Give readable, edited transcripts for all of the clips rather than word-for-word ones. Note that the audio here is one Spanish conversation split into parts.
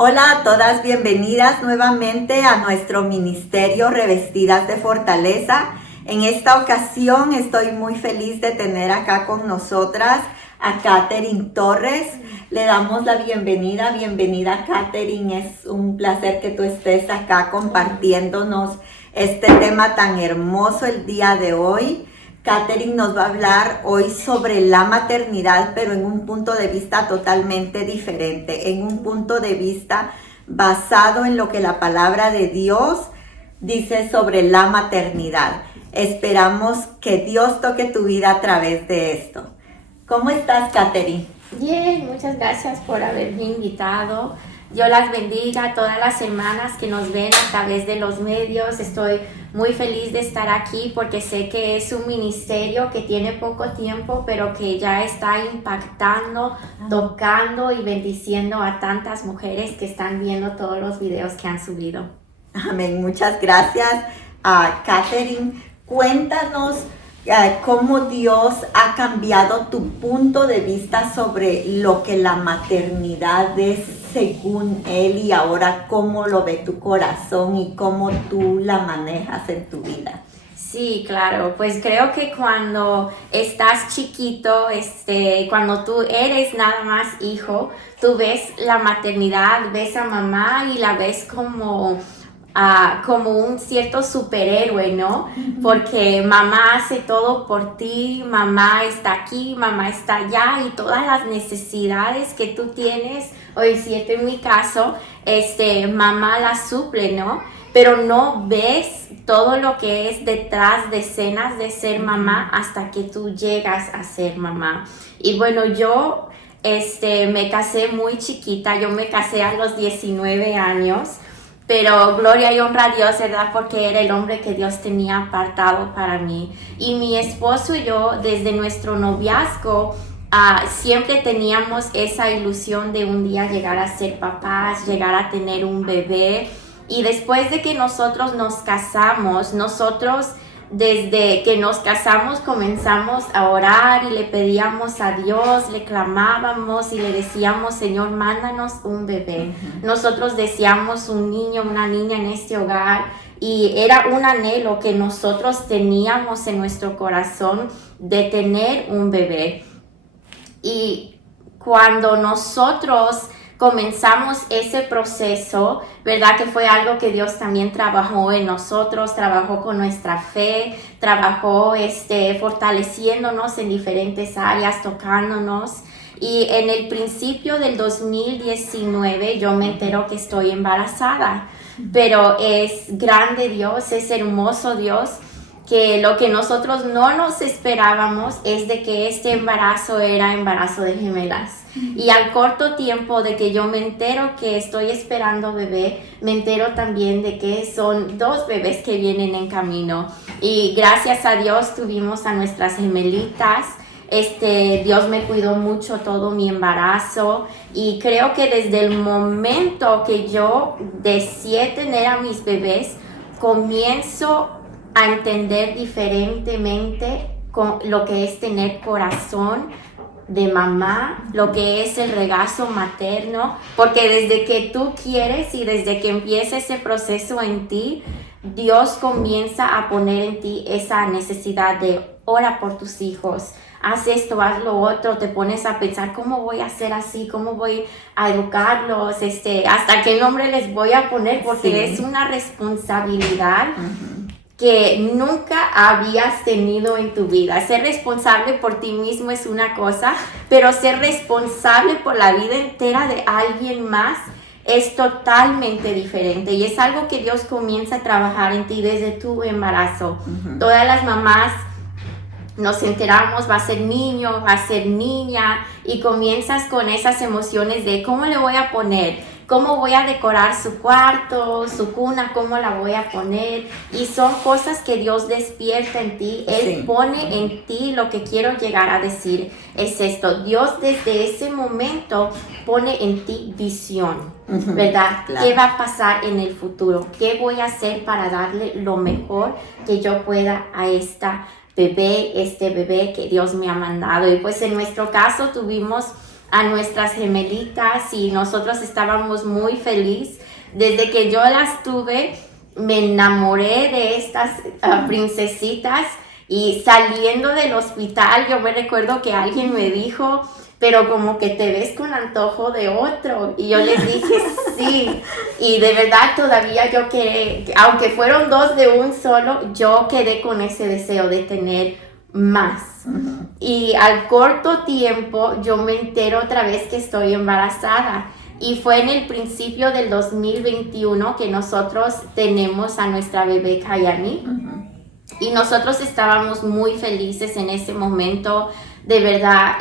Hola a todas, bienvenidas nuevamente a nuestro ministerio Revestidas de Fortaleza. En esta ocasión estoy muy feliz de tener acá con nosotras a Katherine Torres. Le damos la bienvenida. Bienvenida, Katherine. Es un placer que tú estés acá compartiéndonos este tema tan hermoso el día de hoy. Katherine nos va a hablar hoy sobre la maternidad, pero en un punto de vista totalmente diferente, en un punto de vista basado en lo que la palabra de Dios dice sobre la maternidad. Esperamos que Dios toque tu vida a través de esto. ¿Cómo estás, Katherine? Bien, muchas gracias por haberme invitado. Dios las bendiga a todas las hermanas que nos ven a través de los medios. Estoy muy feliz de estar aquí porque sé que es un ministerio que tiene poco tiempo, pero que ya está impactando, tocando y bendiciendo a tantas mujeres que están viendo todos los videos que han subido. Amén. Muchas gracias, Katherine. Cuéntanos cómo Dios ha cambiado tu punto de vista sobre lo que la maternidad es según Él y ahora cómo lo ve tu corazón y cómo tú la manejas en tu vida. Sí, claro, pues creo que cuando estás chiquito, cuando tú eres nada más hijo, tú ves la maternidad, ves a mamá y la ves como un cierto superhéroe, ¿no? Porque mamá hace todo por ti, mamá está aquí, mamá está allá y todas las necesidades que tú tienes, o es cierto en mi caso, mamá las suple, ¿no? Pero no ves todo lo que es detrás de escenas de ser mamá hasta que tú llegas a ser mamá. Y bueno, yo me casé muy chiquita, yo me casé a los 19 años, pero gloria y honra a Dios, ¿verdad? Porque era el hombre que Dios tenía apartado para mí. Y mi esposo y yo, desde nuestro noviazgo, siempre teníamos esa ilusión de un día llegar a ser papás, llegar a tener un bebé. Y después de que nosotros nos casamos, desde que nos casamos comenzamos a orar y le pedíamos a Dios, le clamábamos y le decíamos, Señor, mándanos un bebé. Nosotros deseamos un niño, una niña en este hogar y era un anhelo que nosotros teníamos en nuestro corazón de tener un bebé. Y cuando nosotros comenzamos ese proceso, ¿verdad? Que fue algo que Dios también trabajó en nosotros, trabajó con nuestra fe, trabajó fortaleciéndonos en diferentes áreas, tocándonos. Y en el principio del 2019 yo me entero que estoy embarazada, pero es grande Dios, es hermoso Dios, que lo que nosotros no nos esperábamos es de que este embarazo era embarazo de gemelas. Y al corto tiempo de que yo me entero que estoy esperando bebé, me entero también de que son 2 bebés que vienen en camino. Y gracias a Dios tuvimos a nuestras gemelitas. Dios me cuidó mucho todo mi embarazo y creo que desde el momento que yo deseé tener a mis bebés, comienzo a entender diferentemente con lo que es tener corazón de mamá, lo que es el regazo materno, porque desde que tú quieres y desde que empieza ese proceso en ti, Dios comienza a poner en ti esa necesidad de ora por tus hijos, haz esto, haz lo otro, te pones a pensar cómo voy a hacer así, cómo voy a educarlos, hasta qué nombre les voy a poner, porque es una responsabilidad que nunca habías tenido en tu vida. Ser responsable por ti mismo es una cosa, pero ser responsable por la vida entera de alguien más es totalmente diferente y es algo que Dios comienza a trabajar en ti desde tu embarazo. Todas las mamás nos enteramos, va a ser niño, va a ser niña y comienzas con esas emociones de cómo le voy a poner, cómo voy a decorar su cuarto, su cuna, cómo la voy a poner. Y son cosas que Dios despierta en ti. Él pone en ti lo que quiero llegar a decir. Es esto. Dios desde ese momento pone en ti visión, ¿verdad? Claro. ¿Qué va a pasar en el futuro? ¿Qué voy a hacer para darle lo mejor que yo pueda a esta bebé, este bebé que Dios me ha mandado? Y pues en nuestro caso tuvimos a nuestras gemelitas y nosotros estábamos muy felices. Desde que yo las tuve, me enamoré de estas princesitas, y saliendo del hospital yo me recuerdo que alguien me dijo, pero como que te ves con antojo de otro, y yo les dije sí, y de verdad todavía yo quedé, aunque fueron 2 de un solo, yo quedé con ese deseo de tener más. Y al corto tiempo yo me entero otra vez que estoy embarazada, y fue en el principio del 2021 que nosotros tenemos a nuestra bebé Kayani. Y nosotros estábamos muy felices en ese momento. De verdad,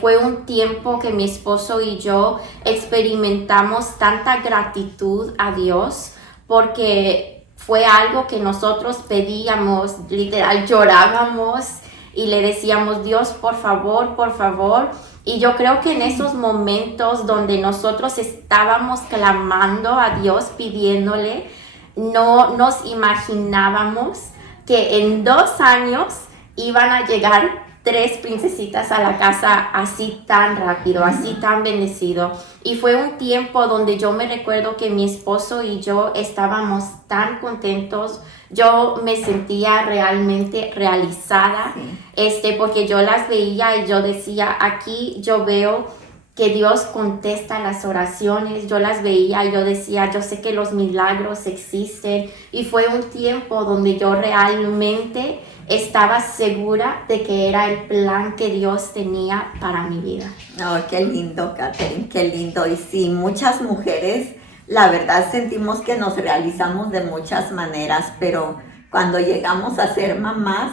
fue un tiempo que mi esposo y yo experimentamos tanta gratitud a Dios, porque fue algo que nosotros pedíamos, literal llorábamos y le decíamos, Dios, por favor, por favor. Y yo creo que en esos momentos donde nosotros estábamos clamando a Dios, pidiéndole, no nos imaginábamos que en 2 años iban a llegar 3 princesitas a la casa así tan rápido, así tan bendecido. Y fue un tiempo donde yo me recuerdo que mi esposo y yo estábamos tan contentos. Yo me sentía realmente realizada, porque yo las veía y yo decía, aquí yo veo que Dios contesta las oraciones. Yo las veía y yo decía, yo sé que los milagros existen. Y fue un tiempo donde yo realmente estaba segura de que era el plan que Dios tenía para mi vida. Oh, qué lindo, Catherine, qué lindo. Y sí, muchas mujeres, la verdad, sentimos que nos realizamos de muchas maneras, pero cuando llegamos a ser mamás,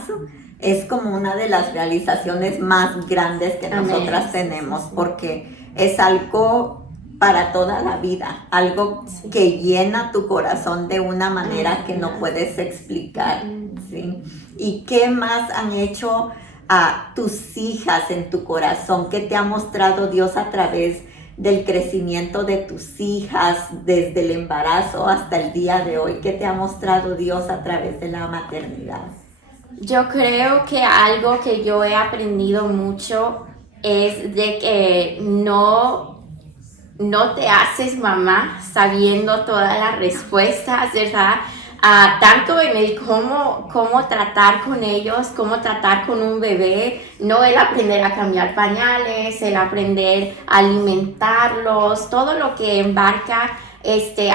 es como una de las realizaciones más grandes que nosotras tenemos, porque es algo para toda la vida, algo que llena tu corazón de una manera que no puedes explicar, ¿sí? ¿Y qué más han hecho a tus hijas en tu corazón? ¿Qué te ha mostrado Dios a través del crecimiento de tus hijas desde el embarazo hasta el día de hoy? ¿Qué te ha mostrado Dios a través de la maternidad? Yo creo que algo que yo he aprendido mucho es de que no te haces mamá sabiendo todas las respuestas, ¿verdad? Tanto en el cómo tratar con ellos, cómo tratar con un bebé, no el aprender a cambiar pañales, el aprender a alimentarlos, todo lo que embarca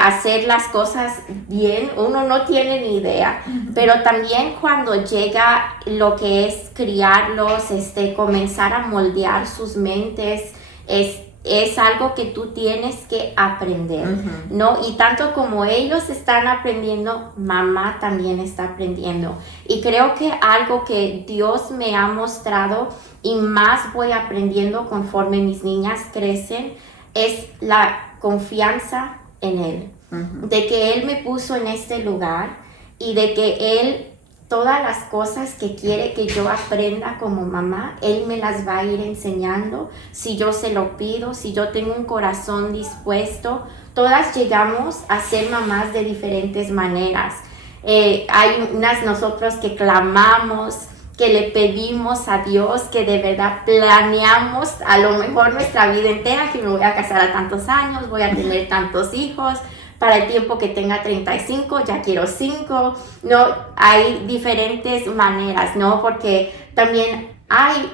hacer las cosas bien, uno no tiene ni idea, pero también cuando llega lo que es criarlos, comenzar a moldear sus mentes, es algo que tú tienes que aprender, ¿no? Y tanto como ellos están aprendiendo, mamá también está aprendiendo. Y creo que algo que Dios me ha mostrado y más voy aprendiendo conforme mis niñas crecen es la confianza en Él. De que Él me puso en este lugar y de que Él, todas las cosas que quiere que yo aprenda como mamá, Él me las va a ir enseñando si yo se lo pido, si yo tengo un corazón dispuesto. Todas llegamos a ser mamás de diferentes maneras. Hay unas nosotros que clamamos, que le pedimos a Dios, que de verdad planeamos a lo mejor nuestra vida entera, que me voy a casar a tantos años, voy a tener tantos hijos, para el tiempo que tenga 35, ya quiero 5, ¿no? Hay diferentes maneras, ¿no? Porque también hay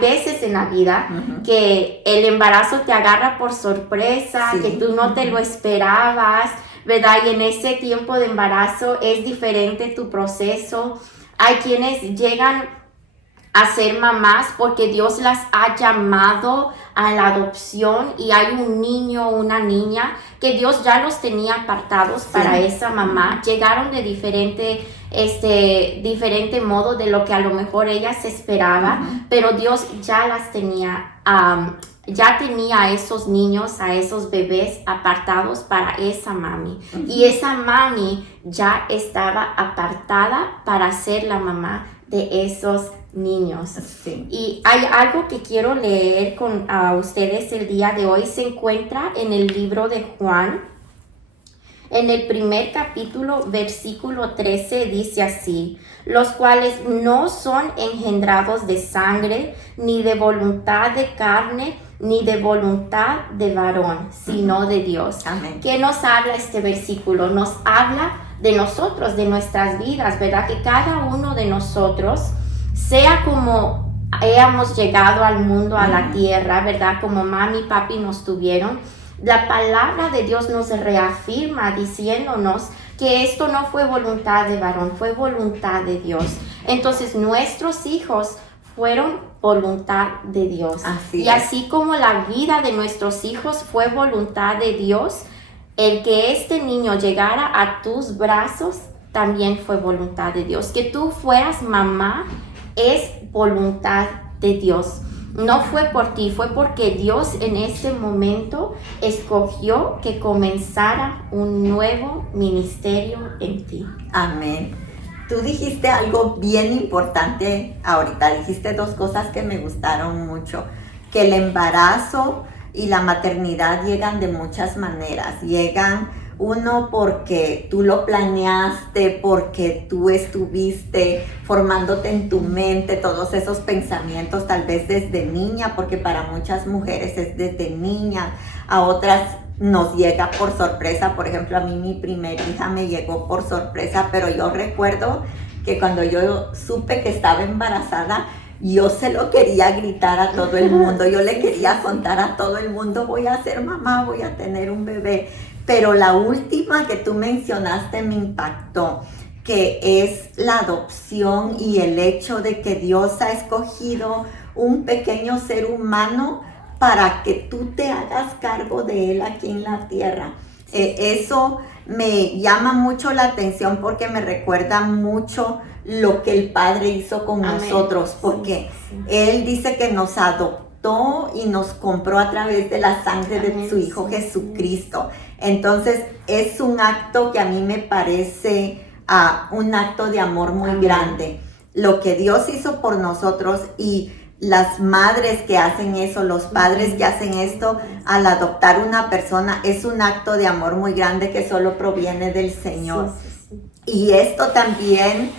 veces en la vida que el embarazo te agarra por sorpresa, que tú no te lo esperabas, ¿verdad? Y en ese tiempo de embarazo es diferente tu proceso. Hay quienes llegan a ser mamás porque Dios las ha llamado a la adopción y hay un niño o una niña que Dios ya los tenía apartados para esa mamá. Llegaron de diferente modo de lo que a lo mejor ella se esperaba, pero Dios ya las tenía, ya tenía a esos niños, a esos bebés apartados para esa mami. Y esa mami ya estaba apartada para ser la mamá de esos niños. Y hay algo que quiero leer a ustedes el día de hoy. Se encuentra en el libro de Juan, En el primer capítulo, versículo 13, dice así: los cuales no son engendrados de sangre, ni de voluntad de carne, ni de voluntad de varón, sino de Dios. Amén. ¿Qué nos habla este versículo? Nos habla de nosotros, de nuestras vidas, ¿verdad? Que cada uno de nosotros, sea como hayamos llegado al mundo, a la tierra, ¿verdad? Como mami y papi nos tuvieron, la palabra de Dios nos reafirma diciéndonos que esto no fue voluntad de varón, fue voluntad de Dios. Entonces nuestros hijos fueron voluntad de Dios. Así y es. así como la vida de nuestros hijos fue voluntad de Dios, el que este niño llegara a tus brazos también fue voluntad de Dios. Que tú fueras mamá es voluntad de Dios. No fue por ti, fue porque Dios en ese momento escogió que comenzara un nuevo ministerio en ti. Amén. Tú dijiste algo bien importante ahorita, dijiste dos cosas que me gustaron mucho, que el embarazo y la maternidad llegan de muchas maneras. Llegan, uno, porque tú lo planeaste, porque tú estuviste formándote en tu mente todos esos pensamientos, tal vez desde niña, porque para muchas mujeres es desde niña, a otras nos llega por sorpresa. Por ejemplo, a mí mi primer hija me llegó por sorpresa, pero yo recuerdo que cuando yo supe que estaba embarazada, yo se lo quería gritar a todo el mundo, yo le quería contar a todo el mundo: voy a ser mamá, voy a tener un bebé. Pero la última que tú mencionaste me impactó, que es la adopción y el hecho de que Dios ha escogido un pequeño ser humano para que tú te hagas cargo de él aquí en la tierra. Eso me llama mucho la atención porque me recuerda mucho lo que el Padre hizo con Amén. Nosotros, porque Él dice que nos adoptó y nos compró a través de la sangre de su Hijo Jesucristo. Entonces es un acto que a mí me parece un acto de amor muy grande. Lo que Dios hizo por nosotros, y las madres que hacen eso, los padres que hacen esto al adoptar una persona, es un acto de amor muy grande que solo proviene del Señor. Y esto también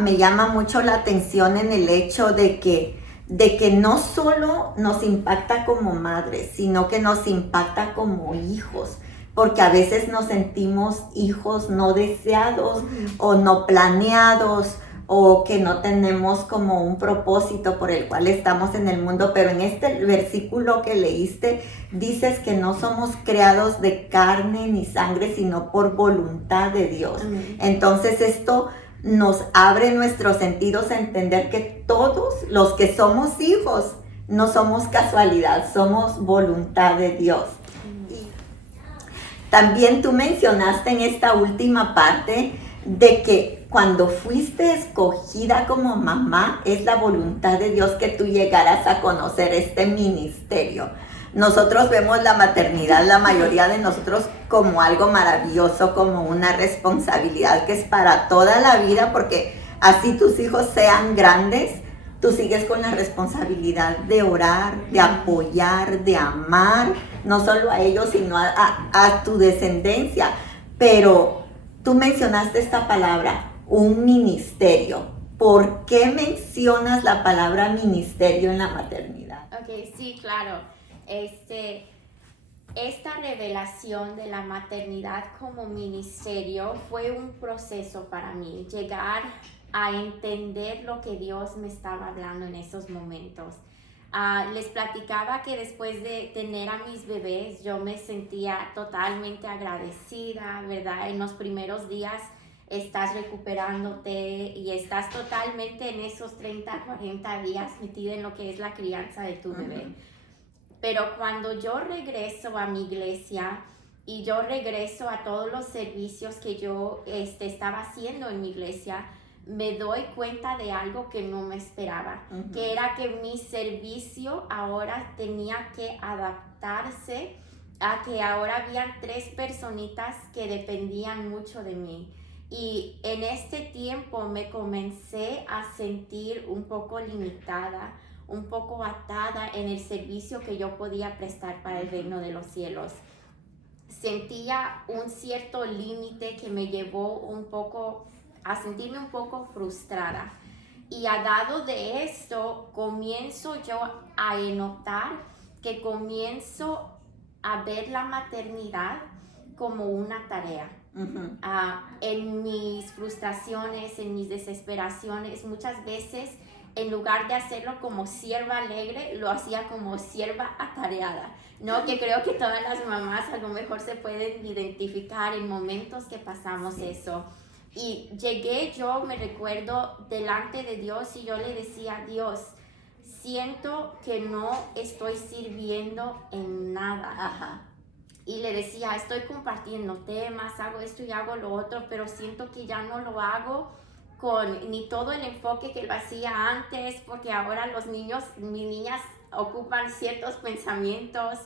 me llama mucho la atención en el hecho de que no solo nos impacta como madres, sino que nos impacta como hijos, porque a veces nos sentimos hijos no deseados o no planeados, o que no tenemos como un propósito por el cual estamos en el mundo. Pero en este versículo que leíste, dices que no somos creados de carne ni sangre, sino por voluntad de Dios. Entonces esto nos abre nuestros sentidos a entender que todos los que somos hijos no somos casualidad, somos voluntad de Dios. Y también tú mencionaste en esta última parte de que cuando fuiste escogida como mamá, es la voluntad de Dios que tú llegaras a conocer este ministerio. Nosotros vemos la maternidad, la mayoría de nosotros, como algo maravilloso, como una responsabilidad que es para toda la vida, porque así tus hijos sean grandes, tú sigues con la responsabilidad de orar, de apoyar, de amar, no solo a ellos, sino a tu descendencia. Pero tú mencionaste esta palabra, un ministerio. ¿Por qué mencionas la palabra ministerio en la maternidad? Ok, sí, claro. Esta revelación de la maternidad como ministerio fue un proceso para mí, llegar a entender lo que Dios me estaba hablando en esos momentos. Les platicaba que después de tener a mis bebés, yo me sentía totalmente agradecida, ¿verdad? En los primeros días estás recuperándote y estás totalmente en esos 30, 40 días metida en lo que es la crianza de tu bebé. Pero cuando yo regreso a mi iglesia y yo regreso a todos los servicios que yo estaba haciendo en mi iglesia, me doy cuenta de algo que no me esperaba, que era que mi servicio ahora tenía que adaptarse a que ahora habían 3 personitas que dependían mucho de mí. Y en este tiempo me comencé a sentir un poco limitada, un poco atada en el servicio que yo podía prestar para el reino de los cielos. sentía un cierto límite que me llevó un poco a sentirme un poco frustrada. Y a dado de esto, comienzo yo a notar que comienzo a ver la maternidad como una tarea. Ujú. En mis frustraciones, en mis desesperaciones, muchas veces en lugar de hacerlo como sierva alegre, lo hacía como sierva atareada, ¿no? Que creo que todas las mamás a lo mejor se pueden identificar en momentos que pasamos eso. Y llegué yo, me recuerdo, delante de Dios y yo le decía, Dios, siento que no estoy sirviendo en nada. Ajá. Y le decía, estoy compartiendo temas, hago esto y hago lo otro, pero siento que ya no lo hago con ni todo el enfoque que lo hacía antes, porque ahora los niños, mis niñas ocupan ciertos pensamientos.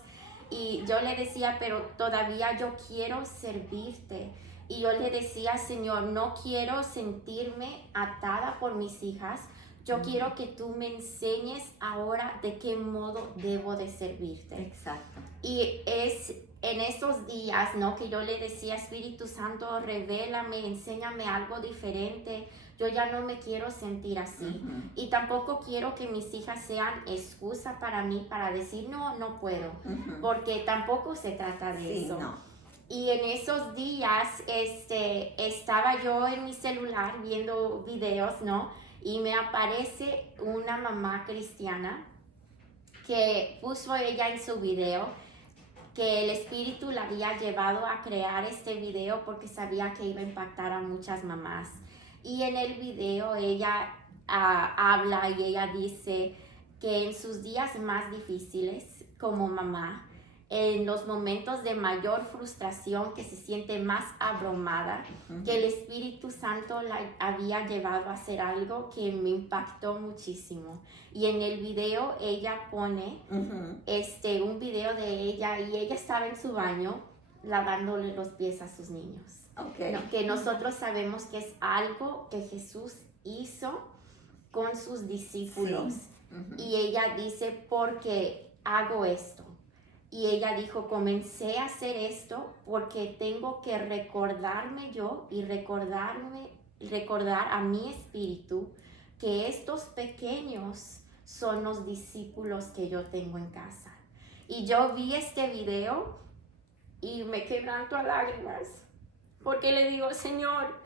Y yo le decía, pero todavía yo quiero servirte. Y yo le decía, Señor, no quiero sentirme atada por mis hijas. Yo quiero que tú me enseñes ahora de qué modo debo de servirte. Exacto. Y es en esos días, ¿no? Que yo le decía, Espíritu Santo, revélame, enséñame algo diferente. Yo ya no me quiero sentir así. Ujú. Y tampoco quiero que mis hijas sean excusa para mí para decir, no, no puedo. Ujú. Porque tampoco se trata de Sí, eso. no. Y en esos días estaba yo en mi celular viendo videos, ¿no? Y me aparece una mamá cristiana que puso ella en su video que el Espíritu la había llevado a crear este video porque sabía que iba a impactar a muchas mamás. Y en el video ella habla y ella dice que en sus días más difíciles como mamá, en los momentos de mayor frustración, que se siente más abrumada, que el Espíritu Santo la había llevado a hacer algo que me impactó muchísimo. Y en el video ella pone un video de ella y ella estaba en su baño lavándole los pies a sus niños. Okay. ¿No? Que nosotros sabemos que es algo que Jesús hizo con sus discípulos. Sí. Y ella dice, porque hago esto. Y ella dijo, comencé a hacer esto porque tengo que recordarme yo y recordar a mi espíritu que estos pequeños son los discípulos que yo tengo en casa. Y yo vi este video y me quebranto a lágrimas porque le digo, Señor,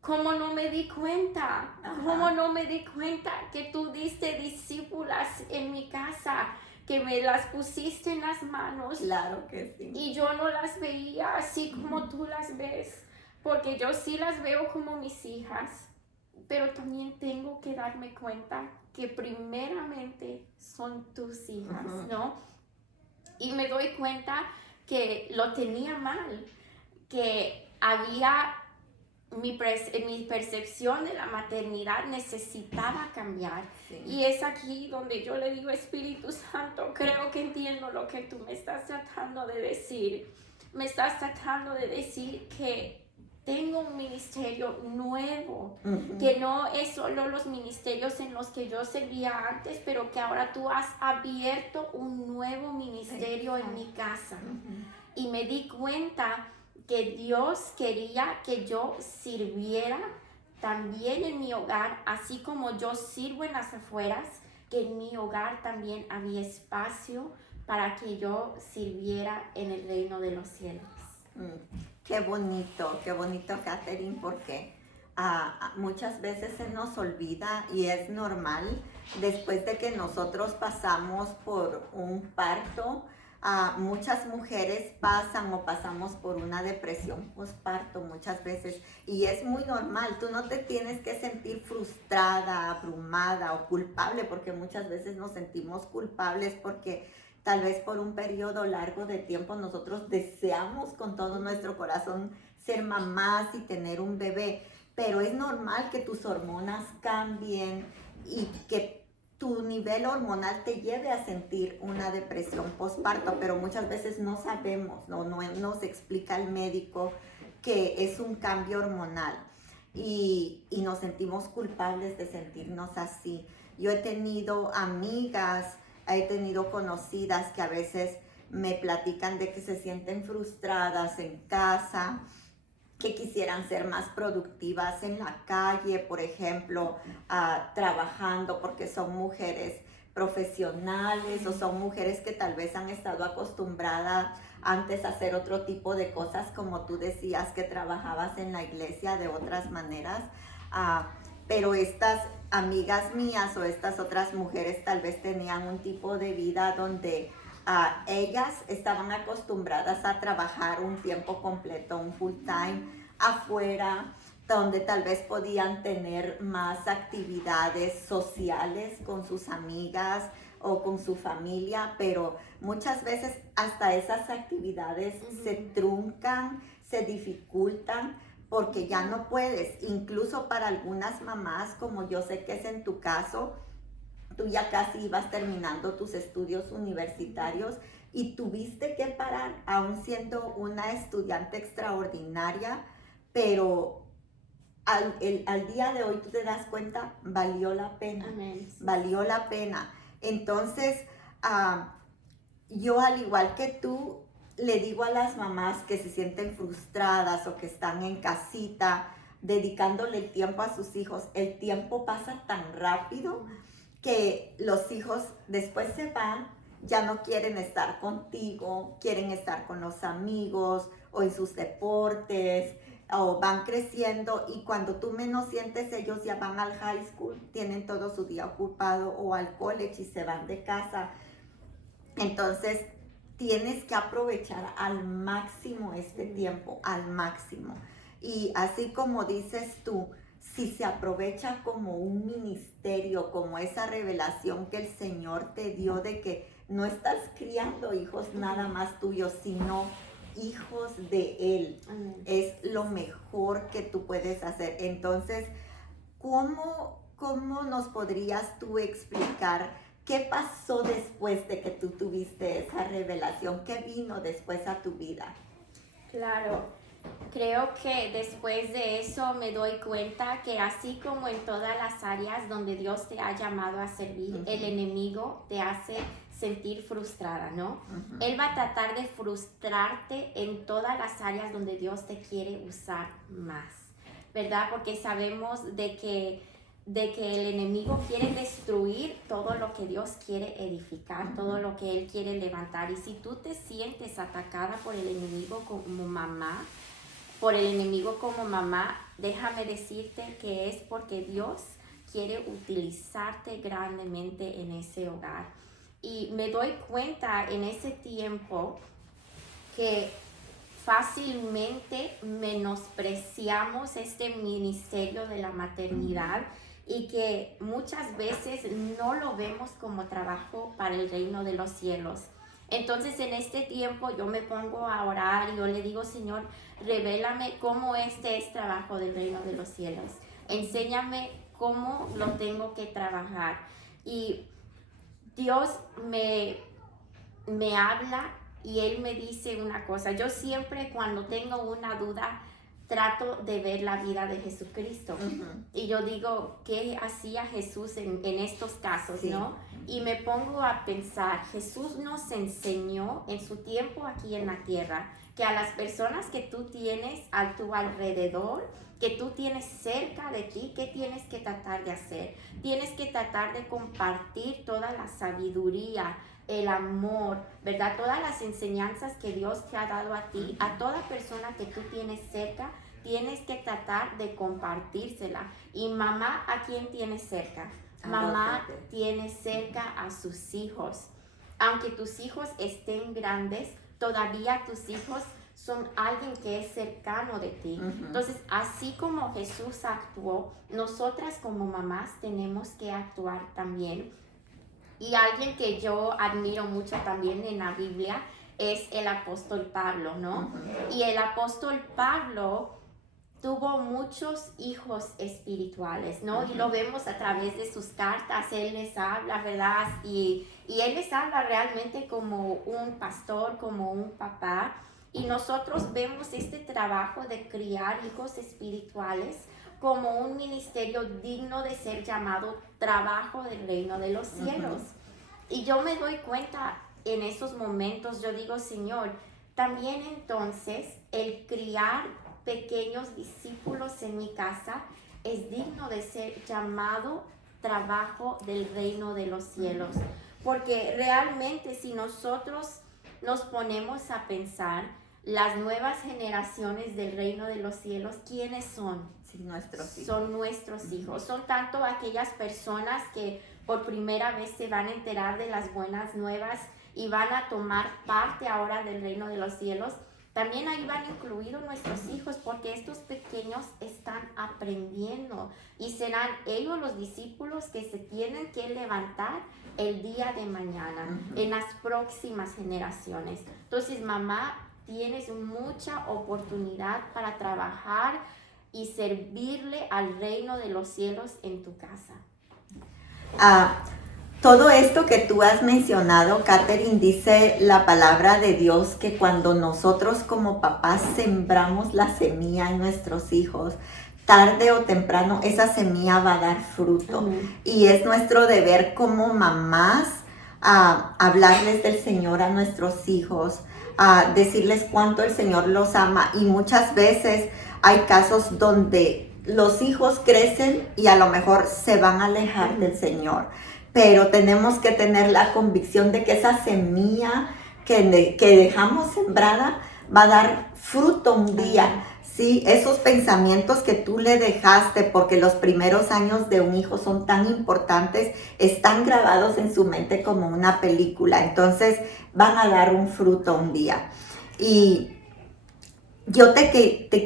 ¿cómo no me di cuenta? ¿Cómo no me di cuenta que tú diste discípulas en mi casa? Que me las pusiste en las manos. Claro que sí. Y yo no las veía así como tú las ves, porque yo sí las veo como mis hijas, pero también tengo que darme cuenta que primeramente son tus hijas, ¿no? Y me doy cuenta que lo tenía mal, que había mi percepción de la maternidad necesitaba cambiar. Sí. Y es aquí donde yo le digo, Espíritu Santo, creo que entiendo lo que tú me estás tratando de decir. Me estás tratando de decir que tengo un ministerio nuevo, que no es solo los ministerios en los que yo servía antes, pero que ahora tú has abierto un nuevo ministerio en mi casa. Y me di cuenta que Dios quería que yo sirviera también en mi hogar, así como yo sirvo en las afueras, que en mi hogar también había espacio para que yo sirviera en el reino de los cielos. Qué bonito, Catherine, porque muchas veces se nos olvida y es normal después de que nosotros pasamos por un parto. Muchas mujeres pasamos por una depresión postparto muchas veces y es muy normal. Tú no te tienes que sentir frustrada, abrumada o culpable, porque muchas veces nos sentimos culpables porque tal vez por un periodo largo de tiempo nosotros deseamos con todo nuestro corazón ser mamás y tener un bebé, pero es normal que tus hormonas cambien y que tu nivel hormonal te lleve a sentir una depresión postparto, pero muchas veces no sabemos, no nos explica el médico que es un cambio hormonal y nos sentimos culpables de sentirnos así. Yo he tenido amigas, he tenido conocidas que a veces me platican de que se sienten frustradas en casa, que quisieran ser más productivas en la calle, por ejemplo, trabajando porque son mujeres profesionales o son mujeres que tal vez han estado acostumbradas antes a hacer otro tipo de cosas, como tú decías que trabajabas en la iglesia de otras maneras, pero estas amigas mías o estas otras mujeres tal vez tenían un tipo de vida donde ellas estaban acostumbradas a trabajar un tiempo completo, un full time afuera, donde tal vez podían tener más actividades sociales con sus amigas o con su familia, pero muchas veces hasta esas actividades se truncan, se dificultan, porque ya no puedes. Incluso para algunas mamás, como yo sé que es en tu caso, tú ya casi ibas terminando tus estudios universitarios y tuviste que parar, aún siendo una estudiante extraordinaria, pero al día de hoy tú te das cuenta, valió la pena. Amén. Valió la pena. Entonces, yo al igual que tú, le digo a las mamás que se sienten frustradas o que están en casita, dedicándole el tiempo a sus hijos, el tiempo pasa tan rápido que los hijos después se van, ya no quieren estar contigo, quieren estar con los amigos o en sus deportes, o van creciendo y cuando tú menos sientes ellos ya van al high school, tienen todo su día ocupado o al college y se van de casa. Entonces tienes que aprovechar al máximo este tiempo, al máximo. Y así como dices tú, si se aprovecha como un ministerio, como esa revelación que el Señor te dio de que no estás criando hijos nada más tuyos, sino hijos de Él. Amén. Es lo mejor que tú puedes hacer. Entonces, ¿cómo nos podrías tú explicar qué pasó después de que tú tuviste esa revelación? ¿Qué vino después a tu vida? Claro. Creo que después de eso me doy cuenta que así como en todas las áreas donde Dios te ha llamado a servir, el enemigo te hace sentir frustrada, ¿no? Él va a tratar de frustrarte en todas las áreas donde Dios te quiere usar más, ¿verdad? Porque sabemos de que el enemigo quiere destruir todo lo que Dios quiere edificar, todo lo que Él quiere levantar. Y si tú te sientes atacada por el enemigo como mamá, déjame decirte que es porque Dios quiere utilizarte grandemente en ese hogar. Y me doy cuenta en ese tiempo que fácilmente menospreciamos este ministerio de la maternidad y que muchas veces no lo vemos como trabajo para el reino de los cielos. Entonces en este tiempo yo me pongo a orar y yo le digo, Señor, revélame cómo este es trabajo del reino de los cielos. Enséñame cómo lo tengo que trabajar. Y Dios me habla y Él me dice una cosa. Yo siempre cuando tengo una duda trato de ver la vida de Jesucristo. Y yo digo, ¿qué hacía Jesús en estos casos, sí, no? Y me pongo a pensar, Jesús nos enseñó en su tiempo aquí en la tierra que a las personas que tú tienes a tu alrededor, que tú tienes cerca de ti, ¿qué tienes que tratar de hacer? Tienes que tratar de compartir toda la sabiduría, el amor, ¿verdad? Todas las enseñanzas que Dios te ha dado a ti, a toda persona que tú tienes cerca, tienes que tratar de compartírsela. Y mamá, ¿a quién tienes cerca? Mamá tiene cerca a sus hijos. Aunque tus hijos estén grandes, todavía tus hijos son alguien que es cercano de ti. Entonces, así como Jesús actuó, nosotras como mamás tenemos que actuar también. Y alguien que yo admiro mucho también en la Biblia es el apóstol Pablo, ¿no? Y el apóstol Pablo tuvo muchos hijos espirituales, ¿no? Y lo vemos a través de sus cartas. Él les habla, ¿verdad? Y él les habla realmente como un pastor, como un papá. Y nosotros vemos este trabajo de criar hijos espirituales como un ministerio digno de ser llamado trabajo del reino de los cielos. Y yo me doy cuenta en esos momentos yo digo, Señor, también entonces el criar pequeños discípulos en mi casa es digno de ser llamado trabajo del reino de los cielos. Porque realmente si nosotros nos ponemos a pensar, las nuevas generaciones del reino de los cielos, ¿quiénes son? Sí, nuestros hijos. Son nuestros hijos. Son tanto aquellas personas que por primera vez se van a enterar de las buenas nuevas y van a tomar parte ahora del reino de los cielos. También ahí van incluidos nuestros hijos, porque estos pequeños están aprendiendo y serán ellos los discípulos que se tienen que levantar el día de mañana, en las próximas generaciones. Entonces, mamá, tienes mucha oportunidad para trabajar y servirle al reino de los cielos en tu casa. Todo esto que tú has mencionado, Catherine, dice la palabra de Dios que cuando nosotros como papás sembramos la semilla en nuestros hijos, tarde o temprano esa semilla va a dar fruto. Y es nuestro deber como mamás hablarles del Señor a nuestros hijos, decirles cuánto el Señor los ama. Y muchas veces hay casos donde los hijos crecen y a lo mejor se van a alejar del Señor. Pero tenemos que tener la convicción de que esa semilla que dejamos sembrada va a dar fruto un día. Sí, esos pensamientos que tú le dejaste, porque los primeros años de un hijo son tan importantes, están grabados en su mente como una película. Entonces van a dar un fruto un día. Y yo te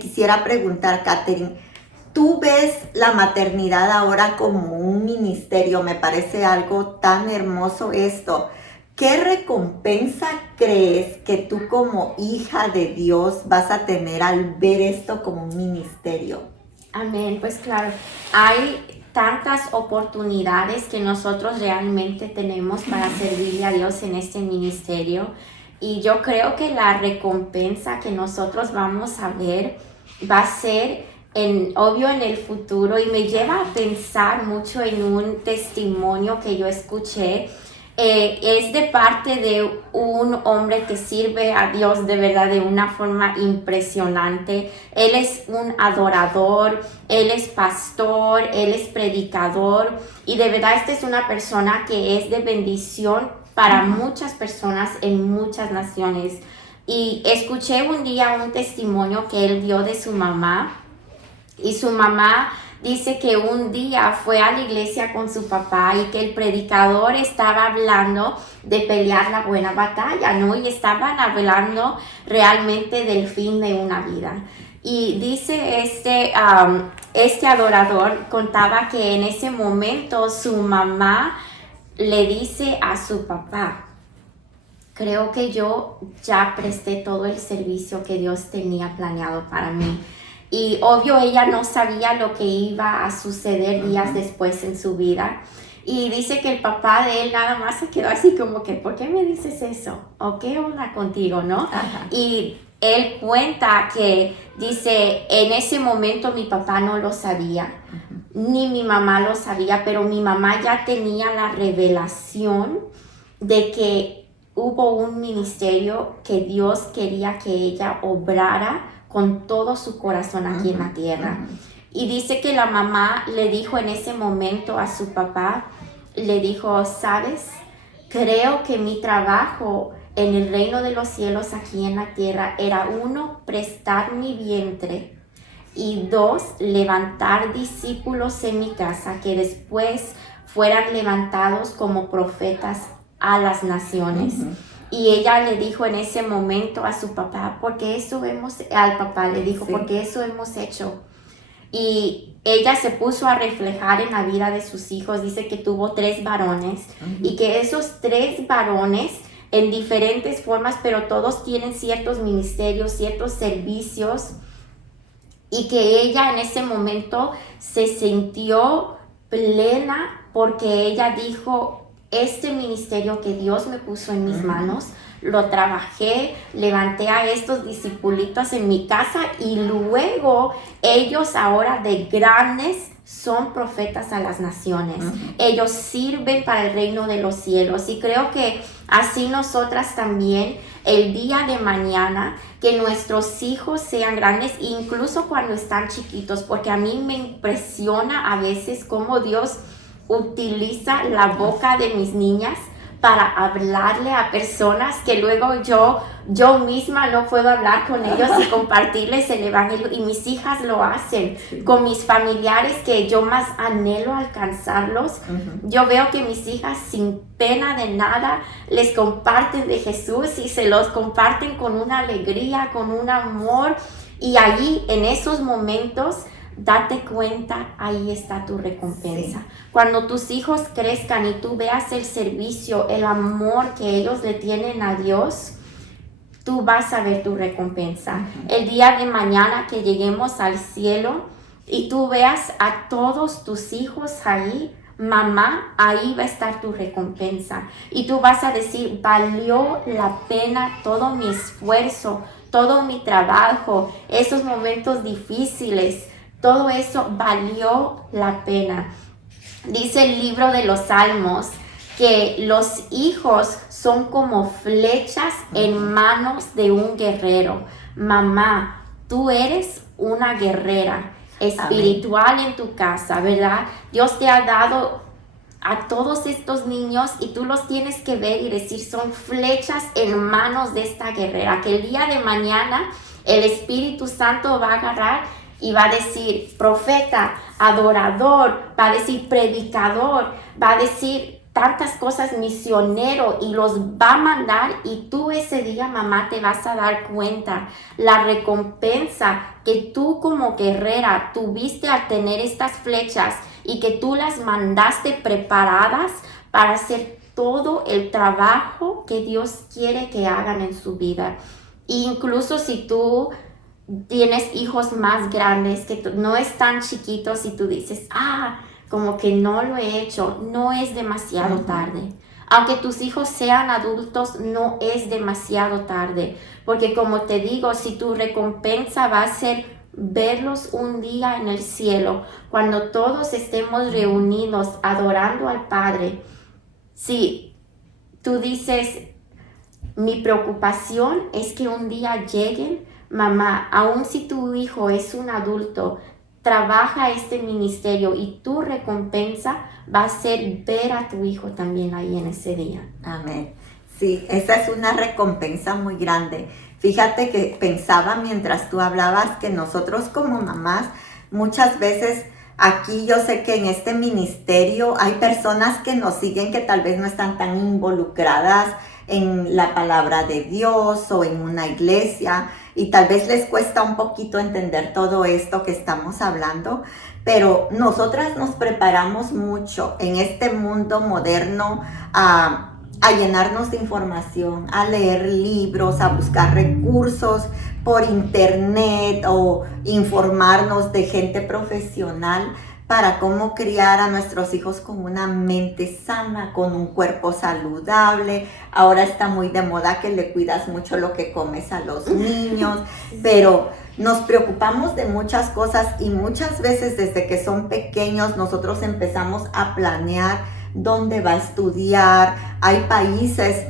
quisiera preguntar, Catherine, ¿tú ves la maternidad ahora como un ministerio? Me parece algo tan hermoso esto. ¿Qué recompensa crees que tú como hija de Dios vas a tener al ver esto como un ministerio? Amén, pues claro, hay tantas oportunidades que nosotros realmente tenemos para servirle a Dios en este ministerio. Y yo creo que la recompensa que nosotros vamos a ver va a ser obvio en el futuro, y me lleva a pensar mucho en un testimonio que yo escuché. Es de parte de un hombre que sirve a Dios de verdad de una forma impresionante. Él es un adorador, él es pastor, él es predicador, y de verdad esta es una persona que es de bendición para muchas personas en muchas naciones. Y escuché un día un testimonio que él dio de su mamá. Y su mamá dice que un día fue a la iglesia con su papá y que el predicador estaba hablando de pelear la buena batalla, ¿no? Y estaban hablando realmente del fin de una vida. Y dice este adorador, contaba que en ese momento su mamá le dice a su papá: creo que yo ya presté todo el servicio que Dios tenía planeado para mí. Y obvio ella no sabía lo que iba a suceder días después en su vida. Y dice que el papá de él nada más se quedó así como que, ¿por qué me dices eso? ¿O qué onda contigo, no? Ajá. Y él cuenta que dice, en ese momento mi papá no lo sabía, ni mi mamá lo sabía, pero mi mamá ya tenía la revelación de que hubo un ministerio que Dios quería que ella obrara con todo su corazón aquí en la tierra. Y dice que la mamá le dijo en ese momento a su papá, le dijo: ¿sabes? Creo que mi trabajo en el reino de los cielos aquí en la tierra era 1, prestar mi vientre, y 2, levantar discípulos en mi casa que después fueran levantados como profetas a las naciones. Y ella le dijo en ese momento a su papá, porque eso al papá le dijo, porque eso hemos hecho. Y ella se puso a reflejar en la vida de sus hijos. Dice que tuvo 3 varones y que esos 3 varones en diferentes formas, pero todos tienen ciertos ministerios, ciertos servicios, y que ella en ese momento se sintió plena porque ella dijo: este ministerio que Dios me puso en mis manos, lo trabajé, levanté a estos discipulitos en mi casa, y luego ellos ahora de grandes son profetas a las naciones. Ellos sirven para el reino de los cielos. Y creo que así nosotras también, el día de mañana, que nuestros hijos sean grandes, incluso cuando están chiquitos, porque a mí me impresiona a veces cómo Dios utiliza la boca de mis niñas para hablarle a personas que luego yo misma no puedo hablar con ellos y compartirles el evangelio, y mis hijas lo hacen con mis familiares que yo más anhelo alcanzarlos. Yo veo que mis hijas sin pena de nada les comparten de Jesús y se los comparten con una alegría, con un amor, y ahí en esos momentos date cuenta, ahí está tu recompensa. Cuando tus hijos crezcan y tú veas el servicio, el amor que ellos le tienen a Dios, tú vas a ver tu recompensa. El día de mañana que lleguemos al cielo y tú veas a todos tus hijos ahí, mamá, ahí va a estar tu recompensa. Y tú vas a decir, valió la pena todo mi esfuerzo, todo mi trabajo, esos momentos difíciles. Todo eso valió la pena. Dice el libro de los Salmos que los hijos son como flechas en manos de un guerrero. Mamá, tú eres una guerrera espiritual en tu casa, ¿verdad? Dios te ha dado a todos estos niños y tú los tienes que ver y decir, son flechas en manos de esta guerrera, que el día de mañana el Espíritu Santo va a agarrar y va a decir profeta, adorador, va a decir predicador, va a decir tantas cosas, misionero, y los va a mandar, y tú ese día, mamá, te vas a dar cuenta la recompensa que tú como guerrera tuviste al tener estas flechas y que tú las mandaste preparadas para hacer todo el trabajo que Dios quiere que hagan en su vida. E incluso si tú tienes hijos más grandes que no están chiquitos y tú dices, como que no lo he hecho, no es demasiado tarde. Aunque tus hijos sean adultos, no es demasiado tarde. Porque como te digo, si tu recompensa va a ser verlos un día en el cielo, cuando todos estemos reunidos adorando al Padre, si tú dices, mi preocupación es que un día lleguen, mamá, aun si tu hijo es un adulto, trabaja este ministerio y tu recompensa va a ser ver a tu hijo también ahí en ese día. Amén. Sí, esa es una recompensa muy grande. Fíjate que pensaba mientras tú hablabas que nosotros como mamás, muchas veces aquí yo sé que en este ministerio hay personas que nos siguen que tal vez no están tan involucradas en la palabra de Dios o en una iglesia, y tal vez les cuesta un poquito entender todo esto que estamos hablando, pero nosotras nos preparamos mucho en este mundo moderno a llenarnos de información, a leer libros, a buscar recursos por internet o informarnos de gente profesional para cómo criar a nuestros hijos con una mente sana, con un cuerpo saludable. Ahora está muy de moda que le cuidas mucho lo que comes a los niños, pero nos preocupamos de muchas cosas y muchas veces desde que son pequeños nosotros empezamos a planear dónde va a estudiar. Hay países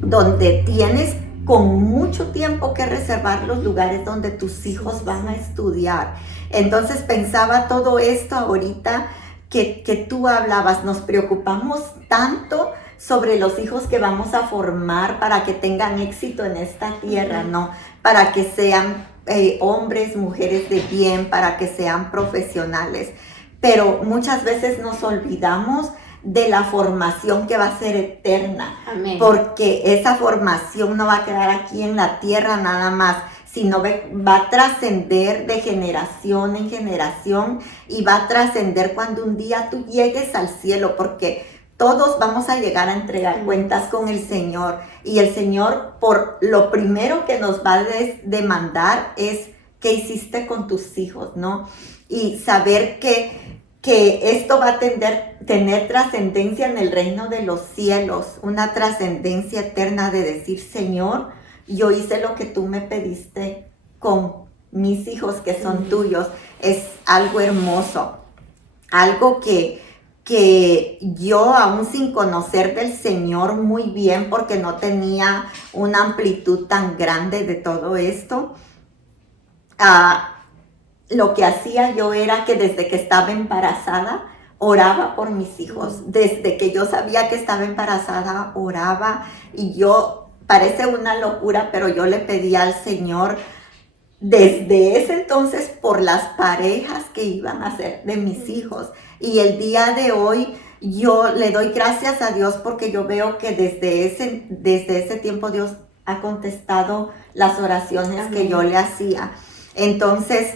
donde tienes con mucho tiempo que reservar los lugares donde tus hijos van a estudiar. Entonces pensaba todo esto ahorita que tú hablabas, nos preocupamos tanto sobre los hijos que vamos a formar para que tengan éxito en esta tierra, ¿no? Para que sean hombres, mujeres de bien, para que sean profesionales. Pero muchas veces nos olvidamos de la formación que va a ser eterna. Amén. Porque esa formación no va a quedar aquí en la tierra nada más, sino va a trascender de generación en generación y va a trascender cuando un día tú llegues al cielo, porque todos vamos a llegar a entregar cuentas con el Señor, y el Señor por lo primero que nos va a demandar es qué hiciste con tus hijos, ¿no? Y saber que esto va a tener trascendencia en el reino de los cielos, una trascendencia eterna de decir, Señor, yo hice lo que tú me pediste con mis hijos que son tuyos. Es algo hermoso. algo que yo, aún sin conocer del Señor muy bien, porque no tenía una amplitud tan grande de todo esto, lo que hacía yo era que desde que estaba embarazada, oraba por mis hijos. Desde que yo sabía que estaba embarazada, oraba, y yo, parece una locura, pero yo le pedía al Señor desde ese entonces por las parejas que iban a ser de mis hijos. Y el día de hoy yo le doy gracias a Dios porque yo veo que desde ese tiempo Dios ha contestado las oraciones que yo le hacía. Entonces,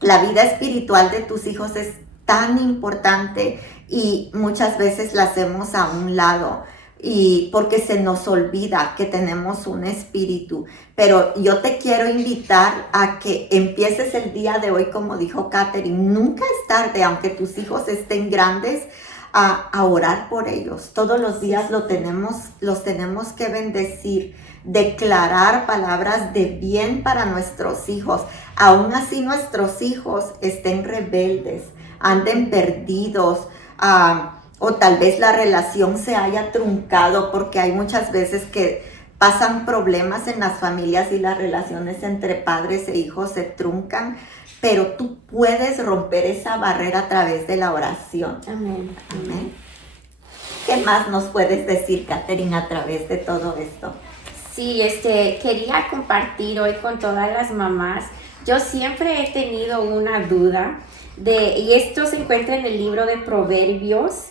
la vida espiritual de tus hijos es tan importante y muchas veces la hacemos a un lado. Y porque se nos olvida que tenemos un espíritu. Pero yo te quiero invitar a que empieces el día de hoy, como dijo Catherine, nunca es tarde, aunque tus hijos estén grandes, a orar por ellos. Todos los días los tenemos que bendecir, declarar palabras de bien para nuestros hijos. Aún así nuestros hijos estén rebeldes, anden perdidos, o tal vez la relación se haya truncado, porque hay muchas veces que pasan problemas en las familias y las relaciones entre padres e hijos se truncan, pero tú puedes romper esa barrera a través de la oración. Amén. Amén. ¿Qué más nos puedes decir, Catherine, a través de todo esto? Sí, quería compartir hoy con todas las mamás. Yo siempre he tenido una duda y esto se encuentra en el libro de Proverbios,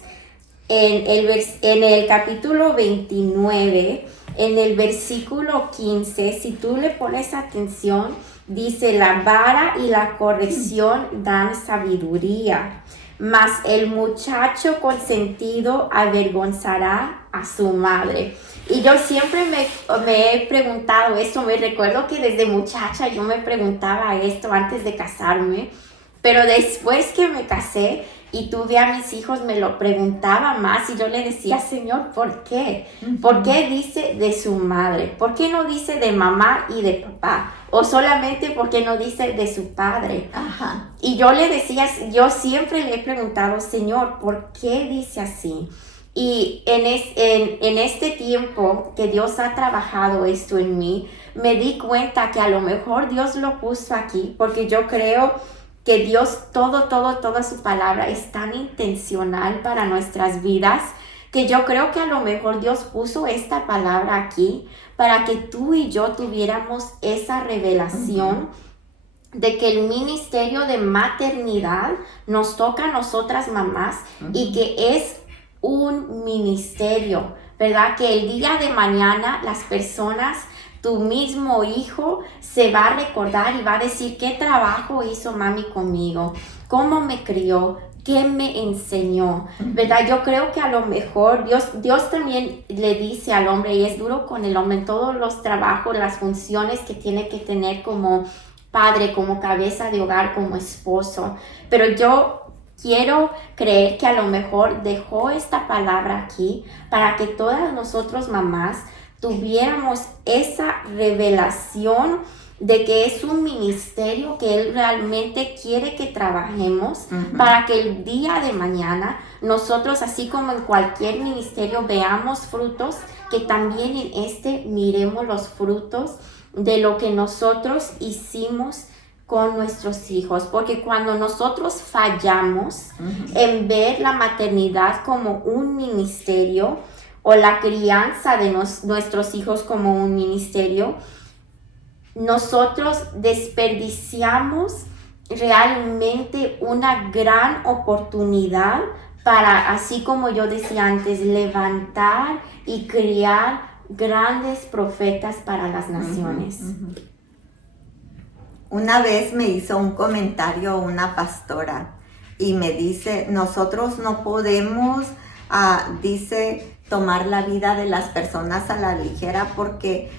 en el capítulo 29, en el versículo 15. Si tú le pones atención, dice: la vara y la corrección dan sabiduría, mas el muchacho consentido avergonzará a su madre. Y yo siempre me he preguntado esto. Me recuerdo que desde muchacha yo me preguntaba esto antes de casarme, pero después que me casé y tuve a mis hijos me lo preguntaba más, y yo le decía: Señor, ¿por qué? ¿Por qué dice de su madre? ¿Por qué no dice de mamá y de papá? O solamente ¿por qué no dice de su padre? Ajá. Y yo le decía, yo siempre le he preguntado: Señor, ¿por qué dice así? Y en este tiempo que Dios ha trabajado esto en mí, me di cuenta que a lo mejor Dios lo puso aquí porque yo creo que Dios, toda su palabra es tan intencional para nuestras vidas, que yo creo que a lo mejor Dios puso esta palabra aquí para que tú y yo tuviéramos esa revelación de que el ministerio de maternidad nos toca a nosotras mamás y que es un ministerio, ¿verdad? Que el día de mañana las personas, tu mismo hijo, se va a recordar y va a decir: ¿qué trabajo hizo mami conmigo? ¿Cómo me crió? ¿Qué me enseñó? ¿Verdad? Yo creo que a lo mejor Dios también le dice al hombre, y es duro con el hombre en todos los trabajos, las funciones que tiene que tener como padre, como cabeza de hogar, como esposo. Pero yo quiero creer que a lo mejor dejó esta palabra aquí para que todas nosotros mamás tuviéramos esa revelación de que es un ministerio que Él realmente quiere que trabajemos, para que el día de mañana nosotros, así como en cualquier ministerio, veamos frutos, que también en miremos los frutos de lo que nosotros hicimos con nuestros hijos. Porque cuando nosotros fallamos en ver la maternidad como un ministerio, o la crianza de nuestros hijos como un ministerio, nosotros desperdiciamos realmente una gran oportunidad para, así como yo decía antes, levantar y criar grandes profetas para las naciones. Una vez me hizo un comentario una pastora y me dice: nosotros no podemos, tomar la vida de las personas a la ligera, porque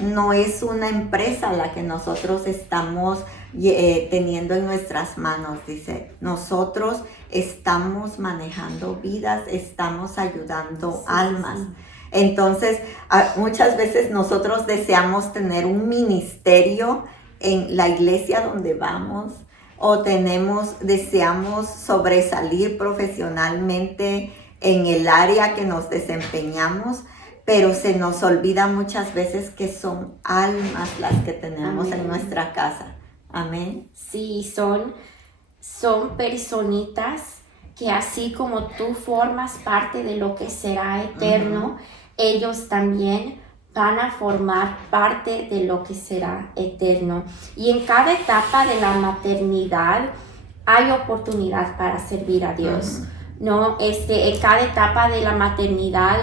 no es una empresa la que nosotros estamos teniendo en nuestras manos. Dice: nosotros estamos manejando vidas, estamos ayudando almas. Entonces, muchas veces nosotros deseamos tener un ministerio en la iglesia donde vamos, o deseamos sobresalir profesionalmente en el área que nos desempeñamos, pero se nos olvida muchas veces que son almas las que tenemos Amén. en nuestra casa. Amén. Sí, son personitas que así como tú formas parte de lo que será eterno, ellos también van a formar parte de lo que será eterno. Y en cada etapa de la maternidad hay oportunidad para servir a Dios, ¿no? En cada etapa de la maternidad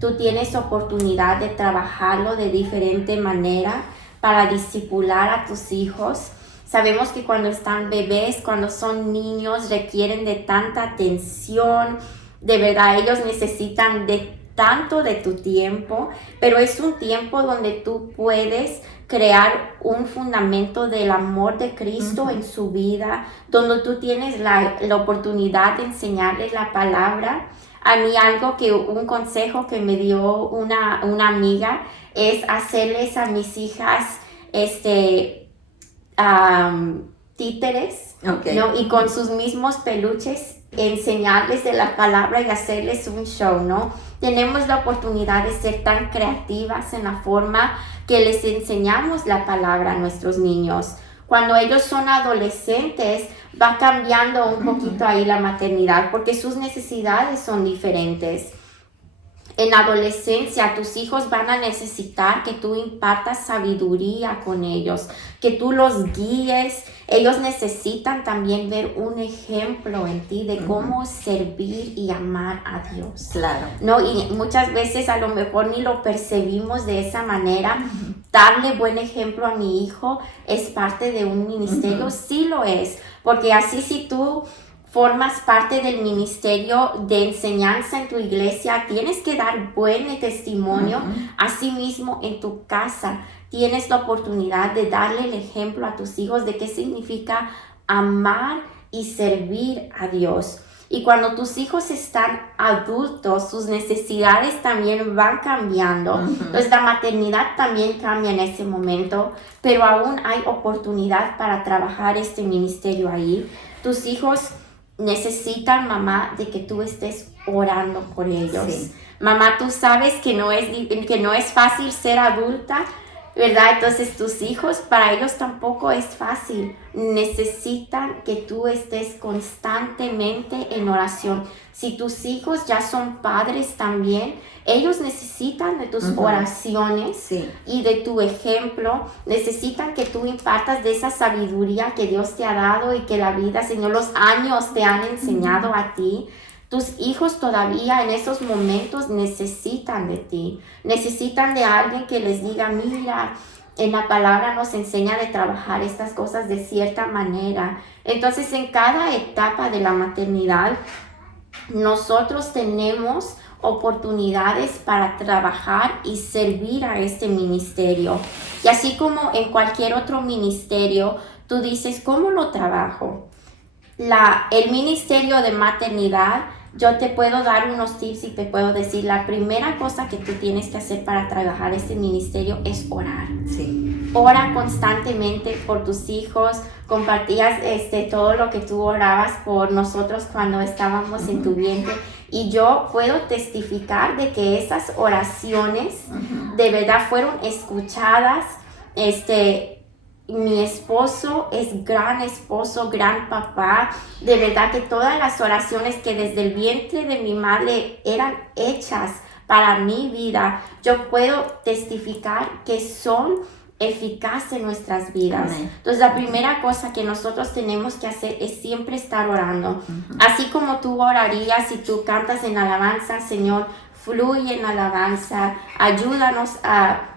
tú tienes oportunidad de trabajarlo de diferente manera para discipular a tus hijos. Sabemos que cuando están bebés, cuando son niños, requieren de tanta atención. De verdad, ellos necesitan de tanto de tu tiempo, pero es un tiempo donde tú puedes crear un fundamento del amor de Cristo en su vida, donde tú tienes la oportunidad de enseñarles la palabra. A mí un consejo que me dio una amiga es hacerles a mis hijas títeres, ¿no? Y con sus mismos peluches enseñarles de la palabra y hacerles un show, ¿no? Tenemos la oportunidad de ser tan creativas en la forma que les enseñamos la palabra a nuestros niños. Cuando ellos son adolescentes, va cambiando un poquito ahí la maternidad porque sus necesidades son diferentes. En la adolescencia, tus hijos van a necesitar que tú impartas sabiduría con ellos, que tú los guíes. Ellos necesitan también ver un ejemplo en ti de cómo servir y amar a Dios. Claro. ¿No? Y muchas veces a lo mejor ni lo percibimos de esa manera. Darle buen ejemplo a mi hijo es parte de un ministerio, sí lo es, porque así si tú formas parte del ministerio de enseñanza en tu iglesia, tienes que dar buen testimonio. Asimismo, en tu casa, tienes la oportunidad de darle el ejemplo a tus hijos de qué significa amar y servir a Dios. Y cuando tus hijos están adultos, sus necesidades también van cambiando. Entonces, la maternidad también cambia en ese momento, pero aún hay oportunidad para trabajar este ministerio ahí. Tus hijos necesitan, mamá, de que tú estés orando por ellos. Sí. Mamá, tú sabes que no es fácil ser adulta, ¿verdad? Entonces tus hijos, para ellos tampoco es fácil. Necesitan que tú estés constantemente en oración. Si tus hijos ya son padres también, ellos necesitan de tus oraciones y de tu ejemplo. Necesitan que tú impartas de esa sabiduría que Dios te ha dado y que la vida, Señor, los años te han enseñado a ti. Tus hijos todavía en esos momentos necesitan de ti. Necesitan de alguien que les diga, mira, en la palabra nos enseña de trabajar estas cosas de cierta manera. Entonces, en cada etapa de la maternidad, nosotros tenemos oportunidades para trabajar y servir a este ministerio. Y así como en cualquier otro ministerio, tú dices, ¿cómo lo trabajo? El ministerio de maternidad, yo te puedo dar unos tips y te puedo decir, la primera cosa que tú tienes que hacer para trabajar este ministerio es orar. Sí. Ora constantemente por tus hijos. Compartías todo lo que tú orabas por nosotros cuando estábamos en tu vientre. Y yo puedo testificar de que esas oraciones de verdad fueron escuchadas. Mi esposo es gran esposo, gran papá. De verdad que todas las oraciones que desde el vientre de mi madre eran hechas para mi vida, yo puedo testificar que son eficaces en nuestras vidas. Amén. Entonces, la primera cosa que nosotros tenemos que hacer es siempre estar orando. Así como tú orarías y tú cantas en alabanza, Señor, fluye en alabanza. Ayúdanos a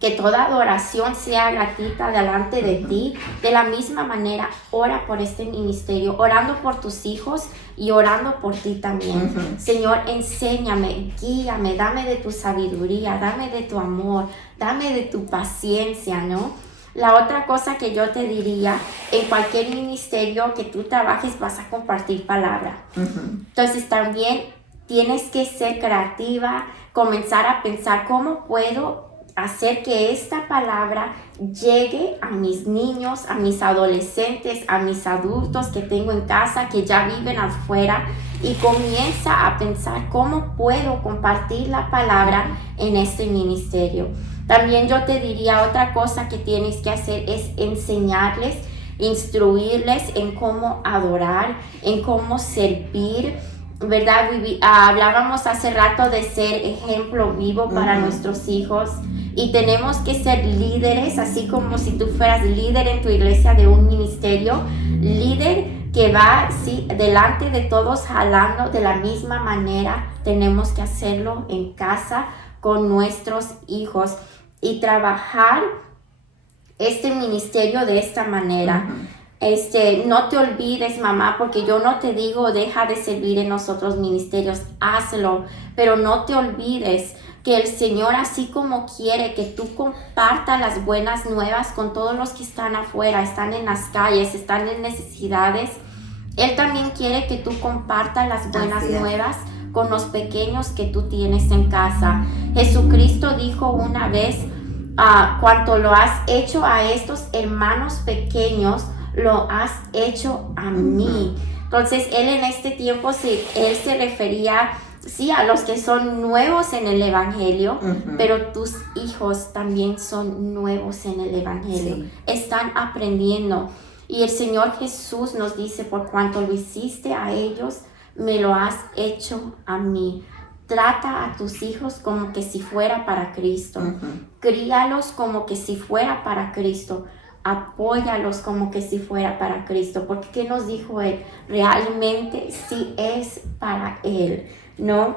que toda adoración sea gratuita delante de ti. De la misma manera, ora por este ministerio, orando por tus hijos y orando por ti también. Señor, enséñame, guíame, dame de tu sabiduría, dame de tu amor, dame de tu paciencia, ¿no? La otra cosa que yo te diría, en cualquier ministerio que tú trabajes vas a compartir palabra. Entonces también tienes que ser creativa, comenzar a pensar cómo puedo hacer que esta palabra llegue a mis niños, a mis adolescentes, a mis adultos que tengo en casa, que ya viven afuera, y comienza a pensar cómo puedo compartir la palabra en este ministerio. También yo te diría otra cosa que tienes que hacer es enseñarles, instruirles en cómo adorar, en cómo servir, ¿verdad? Hablábamos hace rato de ser ejemplo vivo para nuestros hijos, y tenemos que ser líderes, así como si tú fueras líder en tu iglesia de un ministerio, líder que va delante de todos jalando de la misma manera. Tenemos que hacerlo en casa con nuestros hijos y trabajar este ministerio de esta manera. No te olvides, mamá, porque yo no te digo deja de servir en nosotros ministerios, hazlo, pero no te olvides que el Señor, así como quiere que tú compartas las buenas nuevas con todos los que están afuera, están en las calles, están en necesidades, Él también quiere que tú compartas las buenas nuevas con los pequeños que tú tienes en casa. Jesucristo dijo una vez, cuanto lo has hecho a estos hermanos pequeños, lo has hecho a mí. Entonces, Él en este tiempo, Él se refería a los que son nuevos en el Evangelio, pero tus hijos también son nuevos en el Evangelio. Están aprendiendo. Y el Señor Jesús nos dice, por cuanto lo hiciste a ellos, me lo has hecho a mí. Trata a tus hijos como que si fuera para Cristo. Críalos como que si fuera para Cristo. Apóyalos como que si fuera para Cristo. Porque ¿qué nos dijo Él? Realmente sí es para Él, ¿no?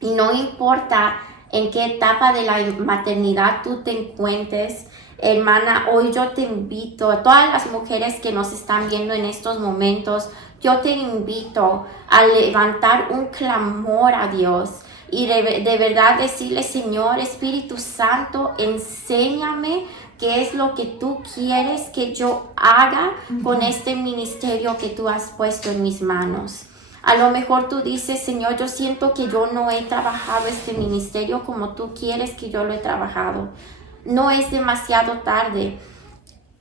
Y no importa en qué etapa de la maternidad tú te encuentres, hermana, hoy yo te invito, a todas las mujeres que nos están viendo en estos momentos, yo te invito a levantar un clamor a Dios y de verdad decirle, Señor, Espíritu Santo, enséñame qué es lo que tú quieres que yo haga con este ministerio que tú has puesto en mis manos. A lo mejor tú dices, Señor, yo siento que yo no he trabajado este ministerio como tú quieres que yo lo he trabajado. No es demasiado tarde.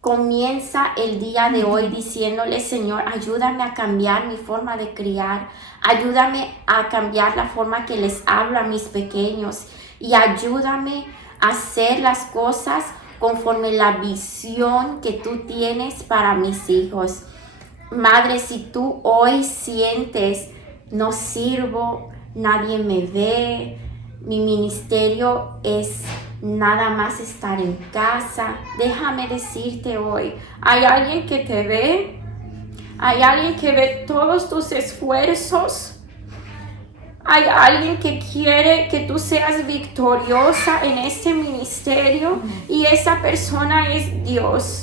Comienza el día de hoy diciéndole, Señor, ayúdame a cambiar mi forma de criar. Ayúdame a cambiar la forma que les hablo a mis pequeños. Y ayúdame a hacer las cosas conforme la visión que tú tienes para mis hijos. Madre, si tú hoy sientes, no sirvo, nadie me ve, mi ministerio es nada más estar en casa, déjame decirte hoy, hay alguien que te ve, hay alguien que ve todos tus esfuerzos, hay alguien que quiere que tú seas victoriosa en este ministerio y esa persona es Dios.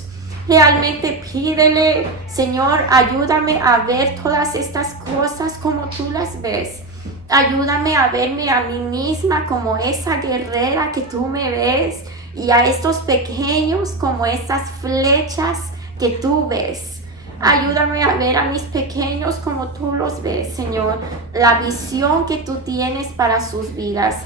Realmente pídele, Señor, ayúdame a ver todas estas cosas como tú las ves. Ayúdame a verme a mí misma como esa guerrera que tú me ves y a estos pequeños como esas flechas que tú ves. Ayúdame a ver a mis pequeños como tú los ves, Señor, la visión que tú tienes para sus vidas.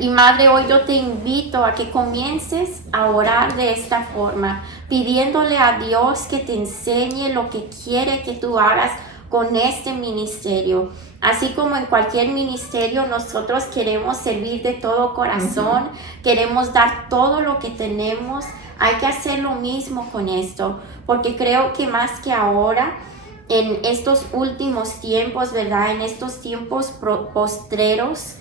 Y Madre, hoy yo te invito a que comiences a orar de esta forma, pidiéndole a Dios que te enseñe lo que quiere que tú hagas con este ministerio. Así como en cualquier ministerio, nosotros queremos servir de todo corazón, queremos dar todo lo que tenemos. Hay que hacer lo mismo con esto, porque creo que más que ahora, en estos últimos tiempos, ¿verdad? En estos tiempos postreros,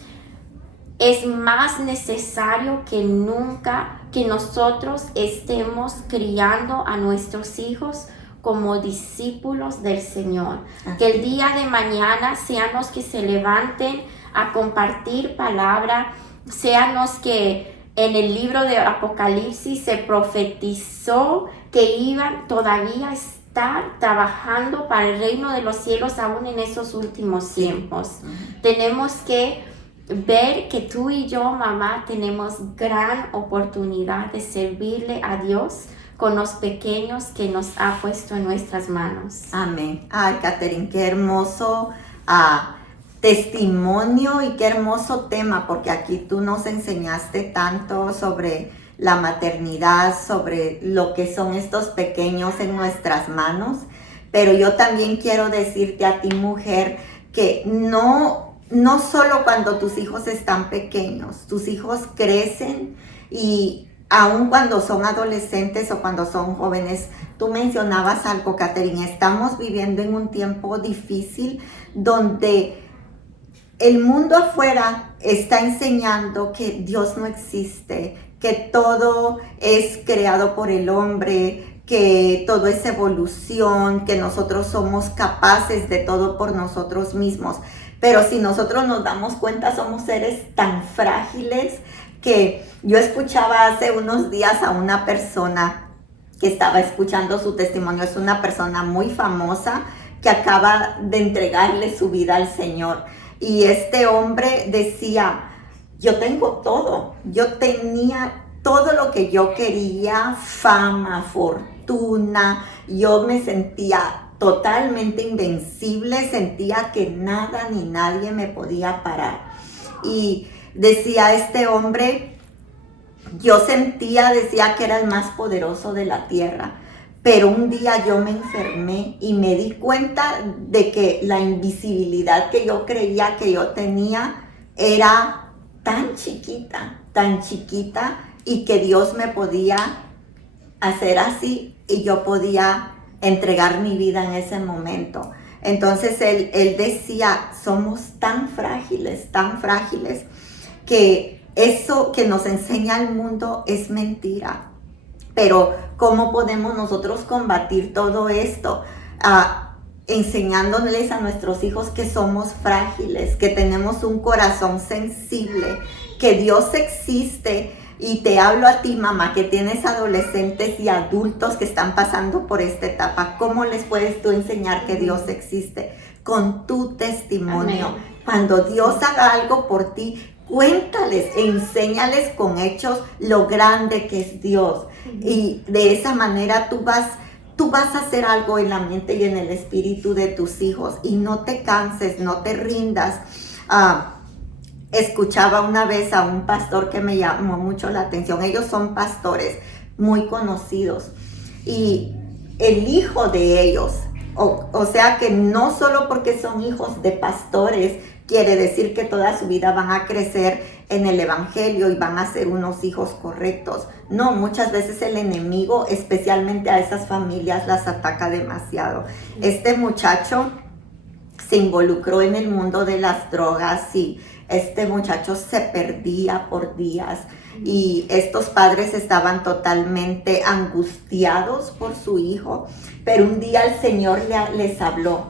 es más necesario que nunca que nosotros estemos criando a nuestros hijos como discípulos del Señor. Que el día de mañana sean los que se levanten a compartir palabra, sean los que en el libro de Apocalipsis se profetizó que iban todavía a estar trabajando para el reino de los cielos aún en esos últimos tiempos. Tenemos que ver que tú y yo, mamá, tenemos gran oportunidad de servirle a Dios con los pequeños que nos ha puesto en nuestras manos. Amén. Ay, Catherine, qué hermoso testimonio y qué hermoso tema, porque aquí tú nos enseñaste tanto sobre la maternidad, sobre lo que son estos pequeños en nuestras manos. Pero yo también quiero decirte a ti, mujer, que no solo cuando tus hijos están pequeños, tus hijos crecen y aun cuando son adolescentes o cuando son jóvenes. Tú mencionabas algo, Catherine, estamos viviendo en un tiempo difícil donde el mundo afuera está enseñando que Dios no existe, que todo es creado por el hombre, que todo es evolución, que nosotros somos capaces de todo por nosotros mismos. Pero si nosotros nos damos cuenta, somos seres tan frágiles que yo escuchaba hace unos días a una persona que estaba escuchando su testimonio. Es una persona muy famosa que acaba de entregarle su vida al Señor. Y este hombre decía, yo tengo todo, yo tenía todo lo que yo quería, fama, fortuna, yo me sentía totalmente invencible, sentía que nada ni nadie me podía parar. Y decía este hombre, decía que era el más poderoso de la tierra. Pero un día yo me enfermé y me di cuenta de que la invisibilidad que yo creía que yo tenía era tan chiquita, y que Dios me podía hacer así y yo podía entregar mi vida en ese momento. Entonces él decía, somos tan frágiles, que eso que nos enseña el mundo es mentira. Pero ¿cómo podemos nosotros combatir todo esto? Enseñándoles a nuestros hijos que somos frágiles, que tenemos un corazón sensible, que Dios existe. Y te hablo a ti, mamá, que tienes adolescentes y adultos que están pasando por esta etapa. ¿Cómo les puedes tú enseñar que Dios existe? Con tu testimonio. Amén. Cuando Dios haga algo por ti, cuéntales, enséñales con hechos lo grande que es Dios. Y de esa manera tú vas a hacer algo en la mente y en el espíritu de tus hijos. Y no te canses, no te rindas. Escuchaba una vez a un pastor que me llamó mucho la atención. Ellos son pastores muy conocidos. Y el hijo de ellos, o sea que no solo porque son hijos de pastores, quiere decir que toda su vida van a crecer en el evangelio y van a ser unos hijos correctos. No, muchas veces el enemigo, especialmente a esas familias, las ataca demasiado. Este muchacho se involucró en el mundo de las drogas y este muchacho se perdía por días. Y estos padres estaban totalmente angustiados por su hijo. Pero un día el Señor les habló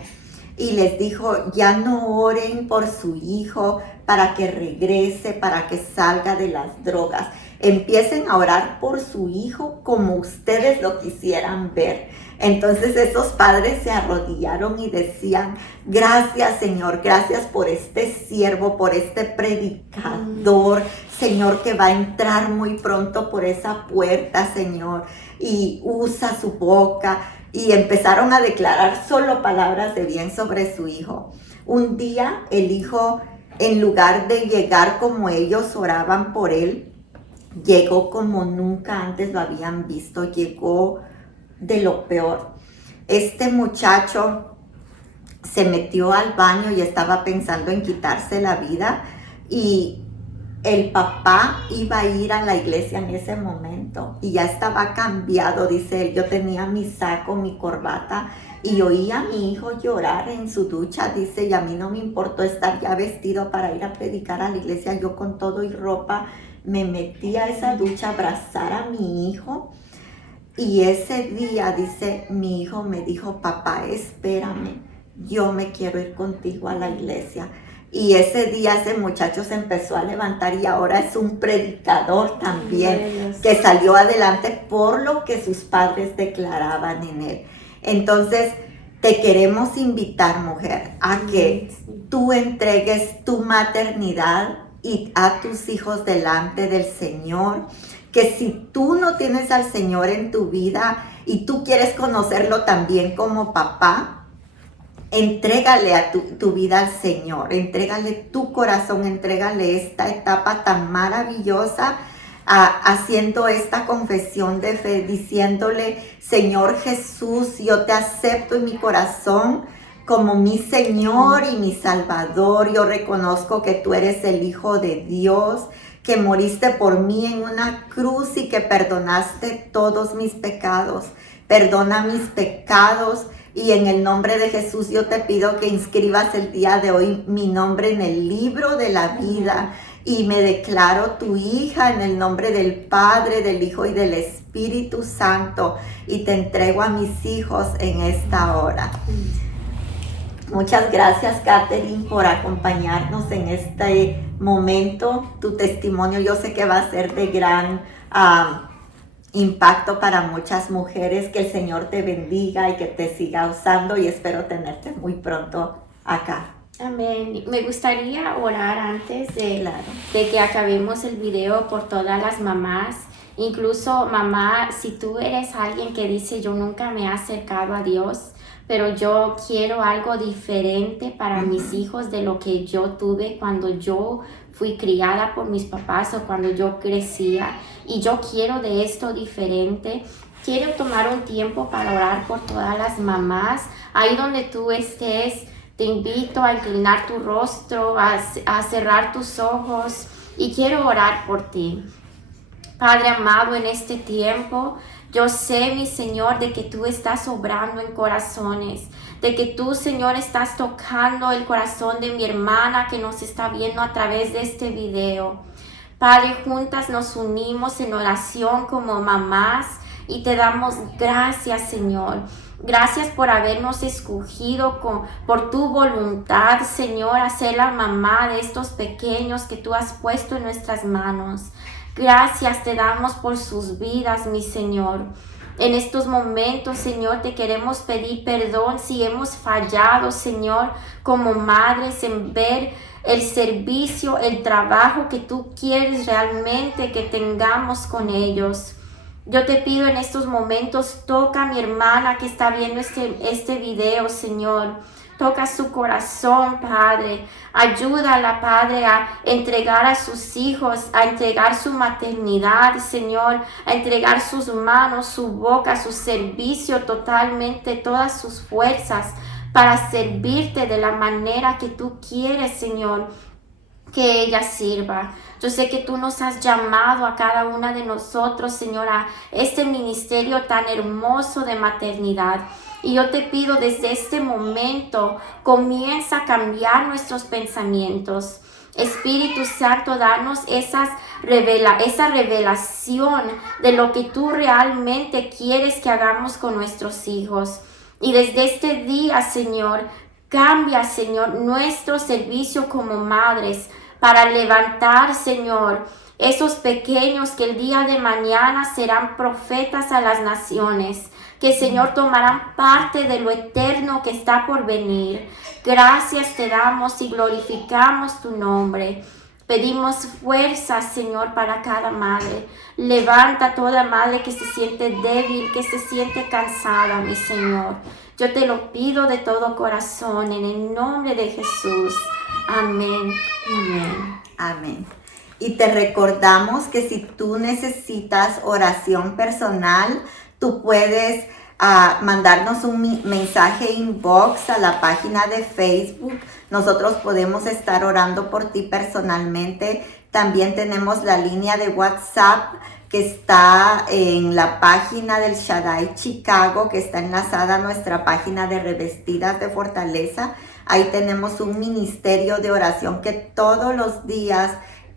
y les dijo, ya no oren por su hijo para que regrese, para que salga de las drogas. Empiecen a orar por su hijo como ustedes lo quisieran ver. Entonces esos padres se arrodillaron y decían, gracias Señor, gracias por este siervo, por este predicador, Señor, que va a entrar muy pronto por esa puerta, Señor, y usa su boca. Y empezaron a declarar solo palabras de bien sobre su hijo. Un día el hijo, en lugar de llegar como ellos oraban por él, llegó como nunca antes lo habían visto, llegó de lo peor. Este muchacho se metió al baño y estaba pensando en quitarse la vida y el papá iba a ir a la iglesia en ese momento y ya estaba cambiado, dice él. Yo tenía mi saco, mi corbata y oía a mi hijo llorar en su ducha, dice, y a mí no me importó estar ya vestido para ir a predicar a la iglesia. Yo con todo y ropa me metí a esa ducha a abrazar a mi hijo. Y ese día, dice, mi hijo me dijo, papá, espérame, yo me quiero ir contigo a la iglesia. Y ese día ese muchacho se empezó a levantar y ahora es un predicador también, que salió adelante por lo que sus padres declaraban en él. Entonces, te queremos invitar, mujer, a que tú entregues tu maternidad y a tus hijos delante del Señor. Que si tú no tienes al Señor en tu vida y tú quieres conocerlo también como papá, entrégale a tu vida al Señor, entrégale tu corazón, entrégale esta etapa tan maravillosa, haciendo esta confesión de fe, diciéndole: Señor Jesús, yo te acepto en mi corazón como mi Señor y mi Salvador. Yo reconozco que tú eres el Hijo de Dios, que moriste por mí en una cruz y que perdonaste todos mis pecados. Perdona mis pecados, y en el nombre de Jesús yo te pido que inscribas el día de hoy mi nombre en el libro de la vida, y me declaro tu hija en el nombre del Padre, del Hijo y del Espíritu Santo, y te entrego a mis hijos en esta hora. Muchas gracias, Catherine, por acompañarnos en este momento. Tu testimonio yo sé que va a ser de gran impacto para muchas mujeres. Que el Señor te bendiga y que te siga usando, y espero tenerte muy pronto acá. Amén. Me gustaría orar antes de que acabemos el video por todas las mamás. Incluso, mamá, si tú eres alguien que dice: yo nunca me he acercado a Dios, pero yo quiero algo diferente para mis hijos de lo que yo tuve cuando yo fui criada por mis papás o cuando yo crecía, y yo quiero de esto diferente. Quiero tomar un tiempo para orar por todas las mamás. Ahí donde tú estés, te invito a inclinar tu rostro, a cerrar tus ojos, y quiero orar por ti. Padre amado, en este tiempo, yo sé, mi Señor, de que tú estás obrando en corazones, de que tú, Señor, estás tocando el corazón de mi hermana que nos está viendo a través de este video. Padre, juntas nos unimos en oración como mamás y te damos gracias, Señor. Gracias por habernos escogido por tu voluntad, Señor, a ser la mamá de estos pequeños que tú has puesto en nuestras manos. Gracias te damos por sus vidas, mi Señor. En estos momentos, Señor, te queremos pedir perdón si hemos fallado, Señor, como madres, en ver el servicio, el trabajo que tú quieres realmente que tengamos con ellos. Yo te pido en estos momentos, toca a mi hermana que está viendo este video, Señor. Toca su corazón, Padre. Ayúdala, Padre, a entregar a sus hijos, a entregar su maternidad, Señor, a entregar sus manos, su boca, su servicio totalmente, todas sus fuerzas para servirte de la manera que tú quieres, Señor, que ella sirva. Yo sé que tú nos has llamado a cada una de nosotros, Señor, a este ministerio tan hermoso de maternidad. Y yo te pido desde este momento, comienza a cambiar nuestros pensamientos. Espíritu Santo, danos esa revelación de lo que tú realmente quieres que hagamos con nuestros hijos. Y desde este día, Señor, cambia, Señor, nuestro servicio como madres para levantar, Señor, esos pequeños que el día de mañana serán profetas a las naciones, que, Señor, tomarán parte de lo eterno que está por venir. Gracias te damos y glorificamos tu nombre. Pedimos fuerza, Señor, para cada madre. Levanta a toda madre que se siente débil, que se siente cansada, mi Señor. Yo te lo pido de todo corazón, en el nombre de Jesús. Amén. Amén. Amén. Y te recordamos que si tú necesitas oración personal, tú puedes mandarnos un mensaje inbox a la página de Facebook. Nosotros podemos estar orando por ti personalmente. También tenemos la línea de WhatsApp que está en la página del Shaddai Chicago, que está enlazada a nuestra página de Revestidas de Fortaleza. Ahí tenemos un ministerio de oración que todos los días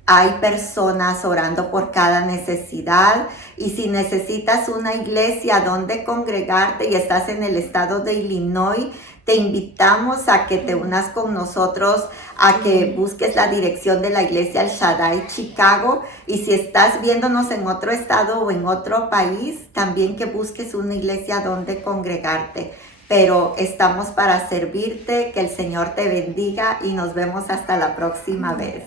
hay personas orando por cada necesidad. Y si necesitas una iglesia donde congregarte y estás en el estado de Illinois, te invitamos a que te unas con nosotros, a que busques la dirección de la iglesia El Shaddai Chicago. Y si estás viéndonos en otro estado o en otro país, también que busques una iglesia donde congregarte. Pero estamos para servirte. Que el Señor te bendiga y nos vemos hasta la próxima vez.